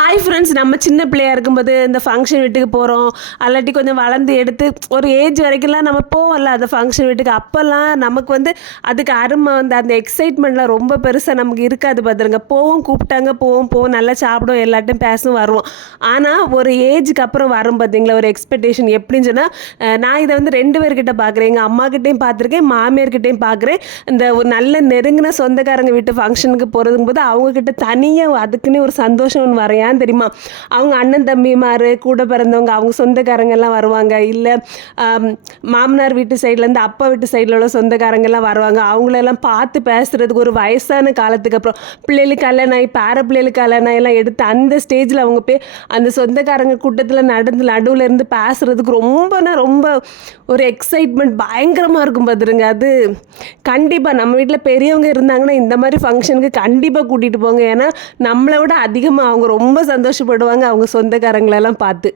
Hi friends நம்ம சின்ன பிள்ளையா இருக்கும்போது இந்த ஃபங்க்ஷன் வீட்டுக்கு போகிறோம் அல்லாட்டி கொஞ்சம் வளர்ந்து எடுத்து ஒரு ஏஜ் வரைக்கும்லாம் நம்ம போவோம்ல அந்த ஃபங்க்ஷன் வீட்டுக்கு. அப்போல்லாம் நமக்கு வந்து அதுக்கு அருமை வந்து அந்த எக்ஸைட்மெண்ட்லாம் ரொம்ப பெருசாக நமக்கு இருக்காது பார்த்துருங்க போவோம் கூப்பிட்டாங்க போவோம் போவோம் நல்லா சாப்பிடுவோம் எல்லாட்டையும் பேசும் வருவோம். ஆனால் ஒரு ஏஜுக்கு அப்புறம் வரும் பார்த்தீங்களா ஒரு எக்ஸ்பெக்டேஷன் எப்படின்னு சொன்னால் நான் இதை வந்து ரெண்டு பேர்கிட்ட பார்க்குறேன் எங்கள் அம்மாக்கிட்டையும் பார்த்துருக்கேன் மாமியார்கிட்டையும் பார்க்குறேன் இந்த ஒரு நல்ல நெருங்கின சொந்தக்காரங்க வீட்டு ஃபங்க்ஷனுக்கு போகிறதுங்க போது அவங்கக்கிட்ட தனியாக அதுக்குன்னே ஒரு சந்தோஷம் ஒன்று ஏன் தெரியுமா? அவங்க அண்ணன் தம்பிமார் கூட பிறந்தவங்க அவங்க சொந்தக்காரங்க எல்லாம் வருவாங்க. இல்லை மாமனார் வீட்டு சைட்லேருந்து அப்பா வீட்டு சைடில் உள்ள சொந்தக்காரங்கெல்லாம் வருவாங்க. அவங்களெல்லாம் பார்த்து பேசுகிறதுக்கு ஒரு வயசான காலத்துக்கு அப்புறம் பிள்ளைகளுக்கு கல்யாணம் ஆகி பேர பிள்ளைகளுக்கு கல்யாணம் எல்லாம் எடுத்து அந்த ஸ்டேஜில் அவங்க போய் அந்த சொந்தக்காரங்க கூட்டத்தில் நடந்து நடுவில் இருந்து பேசுகிறதுக்கு ரொம்பனா ரொம்ப ஒரு எக்ஸைட்மெண்ட் பயங்கரமாக இருக்கும் பார்த்துருங்க அது கண்டிப்பாக நம்ம வீட்டில் பெரியவங்க இருந்தாங்கன்னா இந்த மாதிரி ஃபங்க்ஷனுக்கு கண்டிப்பாக கூட்டிகிட்டு போங்க. ஏன்னா நம்மளை விட அதிகமாக அவங்க ரொம்ப ரொம்ப சந்தோஷப்படுவாங்க அவங்க சொந்தக்காரங்களெல்லாம் பார்த்து.